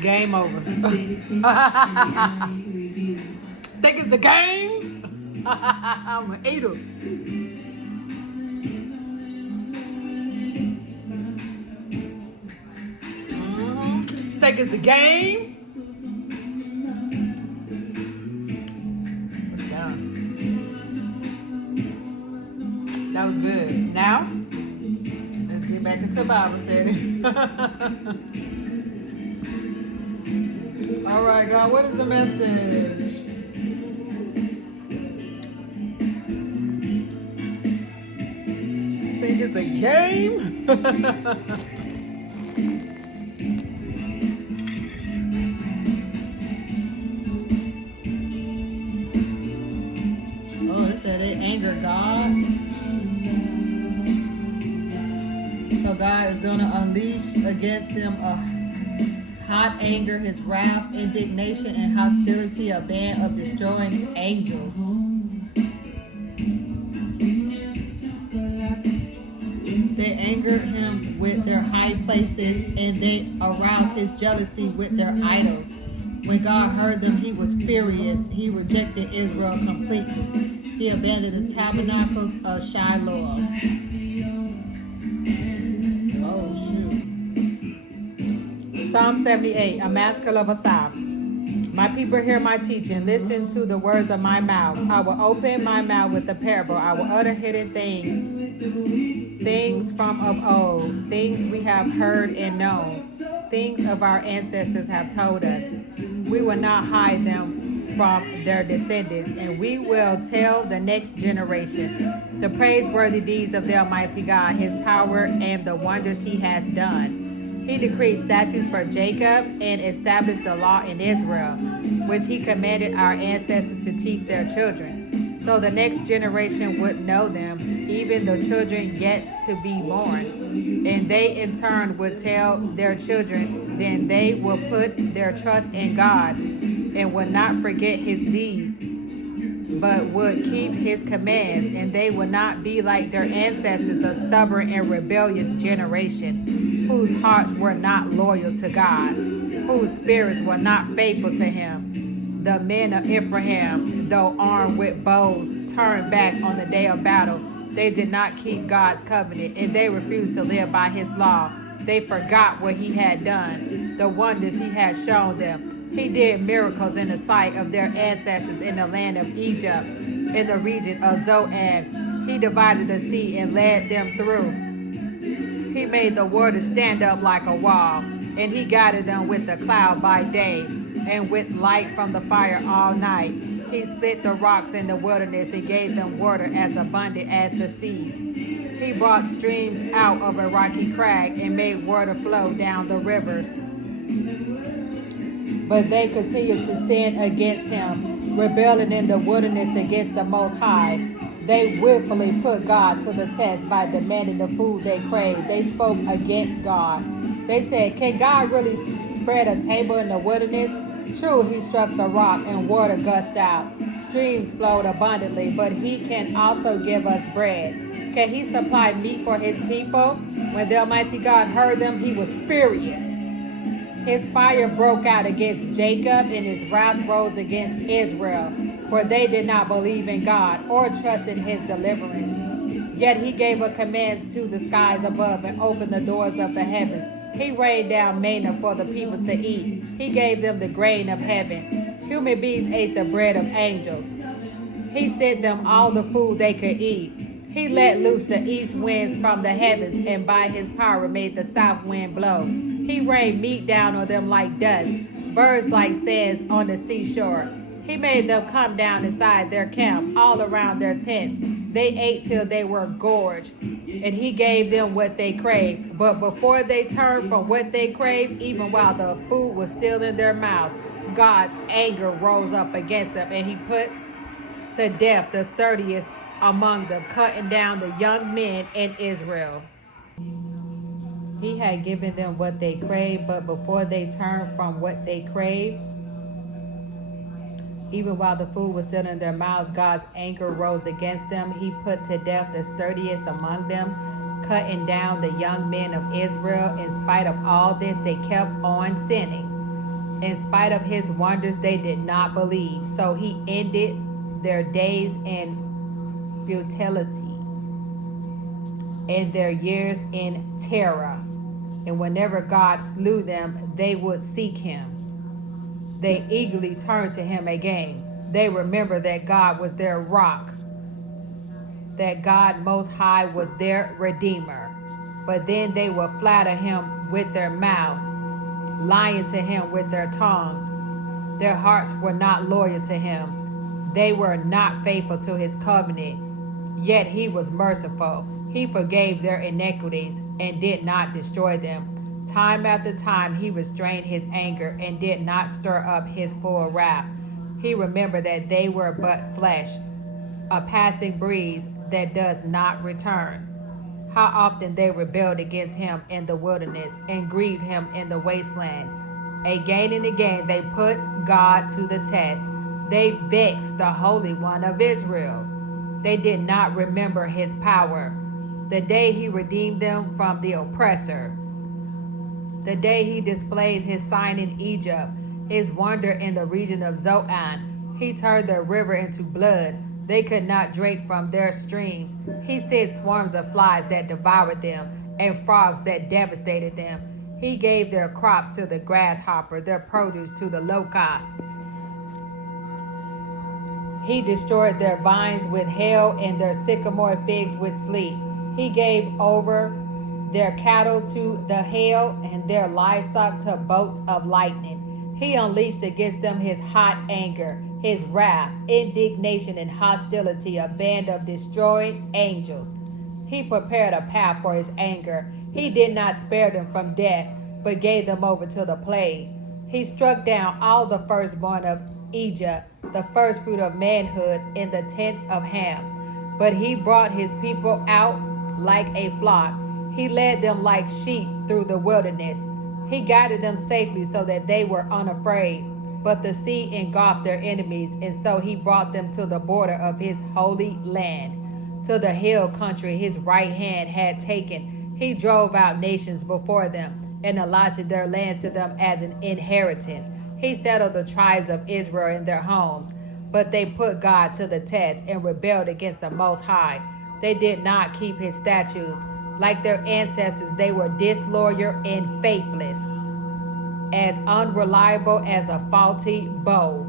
Game over. Think it's a game? I'm an eater. Think it's a game? What's down? That was good. Now, let's get back into Bible study. All right, God, what is the message? Think it's a game? Oh, it said it angered God. So God is going to unleash against him a hot anger, his wrath, indignation, and hostility, a band of destroying angels. They angered him with their high places, and they aroused his jealousy with their idols. When God heard them, he was furious. He rejected Israel completely. He abandoned the tabernacles of Shiloh. Oh, shoot. Psalm 78, a maskil of Asaph. My people hear my teaching. Listen to the words of my mouth. I will open my mouth with a parable. I will utter hidden things from of old, things we have heard and known, things of our ancestors have told us. We will not hide them from their descendants, and we will tell the next generation the praiseworthy deeds of the Almighty God, his power, and the wonders he has done. He decreed statutes for Jacob and established the law in Israel, which he commanded our ancestors to teach their children, so the next generation would know them, even the children yet to be born. And they in turn would tell their children. Then they will put their trust in God and would not forget his deeds, but would keep his commands, and they would not be like their ancestors, a stubborn and rebellious generation, whose hearts were not loyal to God, whose spirits were not faithful to him. The men of Ephraim, though armed with bows, turned back on the day of battle. They did not keep God's covenant, and they refused to live by his law. They forgot what he had done, the wonders he had shown them. He did miracles in the sight of their ancestors in the land of Egypt, in the region of Zoan. He divided the sea and led them through. He made the water stand up like a wall, and he guided them with the cloud by day and with light from the fire all night. He split the rocks in the wilderness and gave them water as abundant as the sea. He brought streams out of a rocky crag and made water flow down the rivers. But they continued to sin against him, rebelling in the wilderness against the Most High. They willfully put God to the test by demanding the food they craved. They spoke against God. They said, "Can God really spread a table in the wilderness?" True, he struck the rock and water gushed out. Streams flowed abundantly, but he can also give us bread. Can he supply meat for his people? When the Almighty God heard them, he was furious. His fire broke out against Jacob, and his wrath rose against Israel, for they did not believe in God or trust in his deliverance. Yet he gave a command to the skies above and opened the doors of the heavens. He rained down manna for the people to eat. He gave them the grain of heaven. Human beings ate the bread of angels. He sent them all the food they could eat. He let loose the east winds from the heavens, and by his power made the south wind blow. He rained meat down on them like dust, birds like sands on the seashore. He made them come down inside their camp, all around their tents. They ate till they were gorged, and he gave them what they craved. But before they turned from what they craved, even while the food was still in their mouths, God's anger rose up against them, and he put to death the sturdiest among them, cutting down the young men in Israel. He had given them what they craved, but before they turned from what they craved, even while the food was still in their mouths, God's anger rose against them. He put to death the sturdiest among them, cutting down the young men of Israel. In spite of all this, they kept on sinning. In spite of his wonders, they did not believe. So he ended their days in futility and their years in terror. And whenever God slew them, they would seek him. They eagerly turned to him again. They remembered that God was their rock, that God Most High was their Redeemer. But then they would flatter him with their mouths, lying to him with their tongues. Their hearts were not loyal to him. They were not faithful to his covenant. Yet he was merciful. He forgave their iniquities and did not destroy them. Time after time he restrained his anger and did not stir up his full wrath. He remembered that they were but flesh, a passing breeze that does not return. How often they rebelled against him in the wilderness and grieved him in the wasteland. Again and again they put God to the test. They vexed the Holy One of Israel. They did not remember his power, the day he redeemed them from the oppressor, the day he displayed his sign in Egypt, his wonder in the region of Zoan. He turned the river into blood. They could not drink from their streams. He sent swarms of flies that devoured them and frogs that devastated them. He gave their crops to the grasshopper, their produce to the locust. He destroyed their vines with hail and their sycamore figs with sleet. He gave over their cattle to the hail and their livestock to bolts of lightning. He unleashed against them his hot anger, his wrath, indignation, and hostility, a band of destroying angels. He prepared a path for his anger. He did not spare them from death, but gave them over to the plague. He struck down all the firstborn of Egypt, the first fruit of manhood in the tents of Ham. But he brought his people out like a flock. He led them like sheep through the wilderness. He guided them safely so that they were unafraid. But the sea engulfed their enemies, and so he brought them to the border of his holy land, to the hill country his right hand had taken. He drove out nations before them and allotted their lands to them as an inheritance. He settled the tribes of Israel in their homes, but they put God to the test and rebelled against the Most High. They did not keep his statutes. Like their ancestors, they were disloyal and faithless, as unreliable as a faulty bow.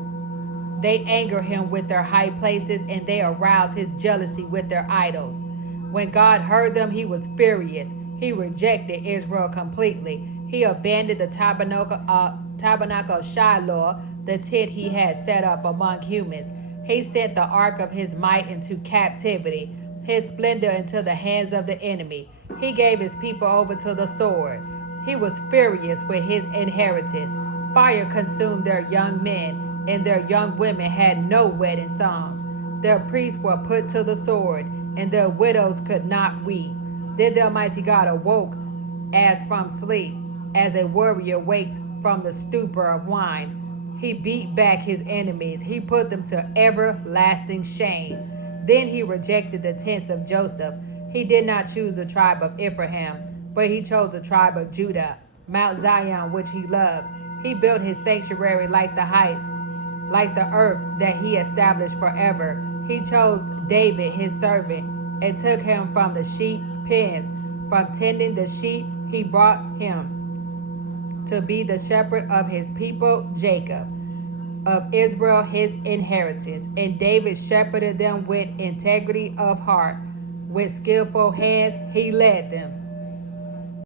They anger him with their high places, and they arouse his jealousy with their idols. When God heard them, he was furious. He rejected Israel completely. He abandoned the tabernacle of Shiloh, the tent he had set up among humans. He sent the ark of his might into captivity, his splendor into the hands of the enemy. He gave his people over to the sword. He was furious with his inheritance. Fire consumed their young men, and their young women had no wedding songs. Their priests were put to the sword, and their widows could not weep. Then the Almighty God awoke as from sleep, as a warrior wakes from the stupor of wine. He beat back his enemies. He put them to everlasting shame. Then he rejected the tents of Joseph. He did not choose the tribe of Ephraim, but he chose the tribe of Judah, Mount Zion, which he loved. He built his sanctuary like the heights, like the earth that he established forever. He chose David, his servant, and took him from the sheep pens. From tending the sheep, he brought him to be the shepherd of his people, Jacob, of Israel, his inheritance. And David shepherded them with integrity of heart. With skillful hands, he led them.